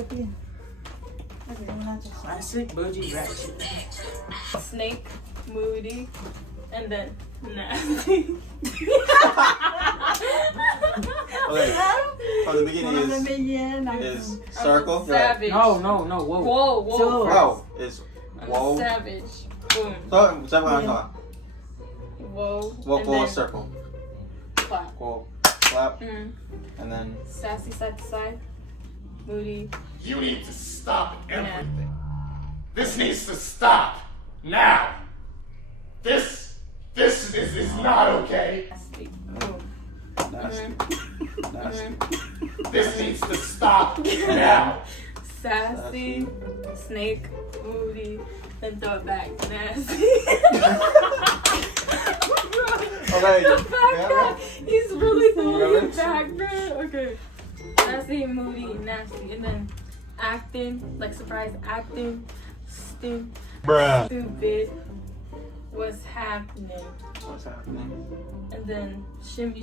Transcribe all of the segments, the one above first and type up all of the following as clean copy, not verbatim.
sabihin. Classic, bougie, ratchet. Snake, moody, and then nasty. Okay. From the beginning is circle. Savage. No, whoa. Whoa. Wow. Is whoa. Savage. Boom. So, seven on Whoa. Whoa, and whoa, then circle. clap. Whoa, clap, Mm. and then. Sassy side to side. Moody. You need to stop everything. This needs to stop now. This is not okay. Nasty. Boom. Nasty. Nasty. This needs to stop now. Sassy, snake, moody, then throw it back. Nasty. Okay. The fact that he's really throwing it Yeah. back, bro. Okay. Sassy, moody, nasty. And then acting, like surprise acting, stupid. What's happening? What's happening? And then shimmy.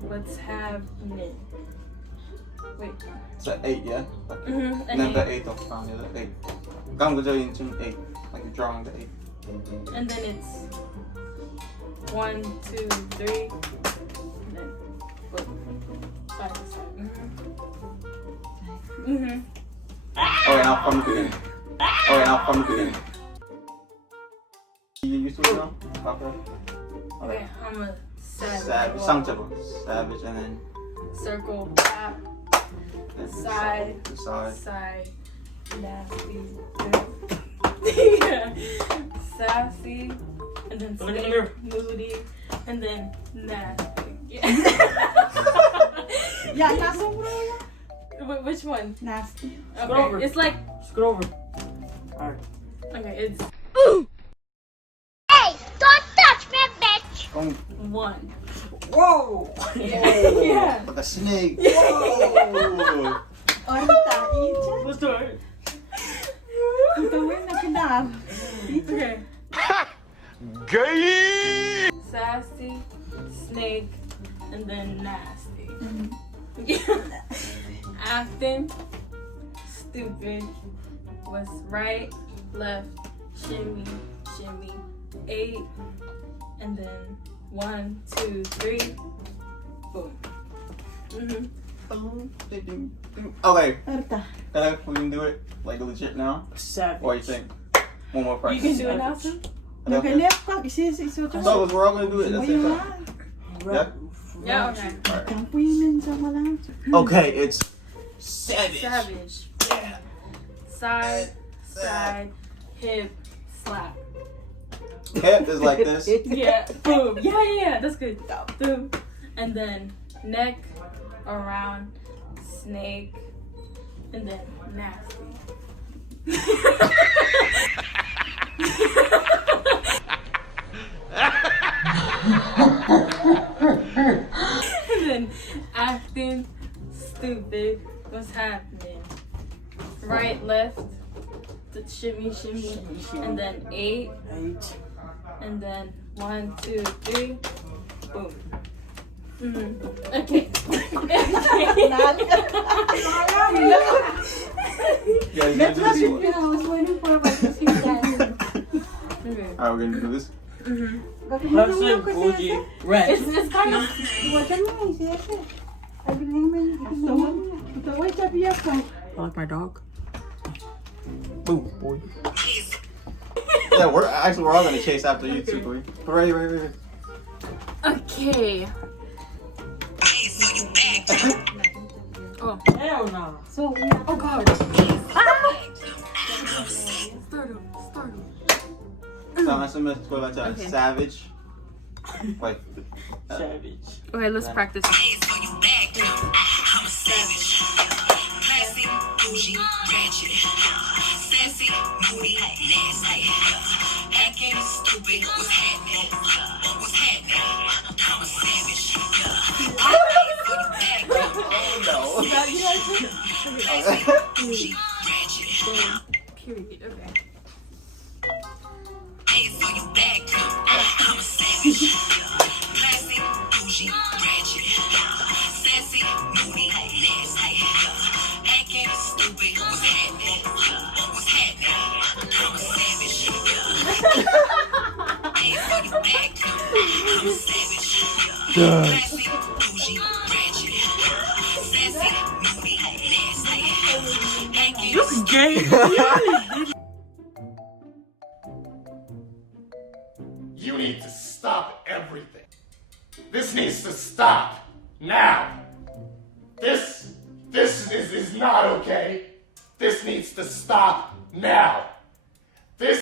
What's happening? Wait. It's an 8, yeah? Mm-hmm. And then the 8 of found the 8. Come with the 8. Like you're drawing the 8. And then it's 1, 2, 3. And then side to side. Mm-hmm. Okay, now from the beginning. You used to it now? Okay, I'm a Savage. Savage, and then circle, tap, the Side. side. nasty, yeah. Sassy, and then Look in the snake, mirror. moody, and then nasty. Yeah. Yeah, nasa mo yan. Which one? Nasty. Okay, over. it's like, Scoot over. Alright. okay, it's Hey, don't touch me, bitch! 1. Whoa! Yeah. Like a snake. Whoa! Orita, Icha. Let's do it. Ito mo yung nakinar. Okay. Gay! Sassy, snake, and then nasty. Acting, stupid, was right, left, shimmy, 8, and then 1, 2, 3, boom. Mm-hmm. Okay, Orita. we can do it like legit now? Savage. Or you think one more You practice? can do it now, too? Nakalip ka. Isuot ko. So we're all gonna do it at the same Ayun time. na. Yeah, okay. Kampuyin sa wala. Okay, it's savage. Savage. Side, hip, slap. Hip is like this. Yeah, boom. Yeah, that's good. Boom. And then neck, around, snake, and then nasty. And then acting, stupid, what's happening? Right, left, the shimmy, and then 8, and then 1, 2, 3, boom. Mm-hmm. Okay. Yeah, you gonna do this one? I was waiting for my sister. Okay. Alright, we're gonna do this. Mm-hmm. Classic, bougie, ratchet. It's kind of. Wajan mo yung siyempre. Sabi na naman, ito ay sabi ako. I like my dog. Boom, boy. Yeah, we're all gonna chase after you too, boy. Ready. Okay. Oh. Hell no. So, Oh God. Start. So I'm gonna go back to Okay. savage. Like, Savage. Okay, let's practice. Period. Okay. This is gay. You need to stop everything. This needs to stop now. This is not okay. This needs to stop now. This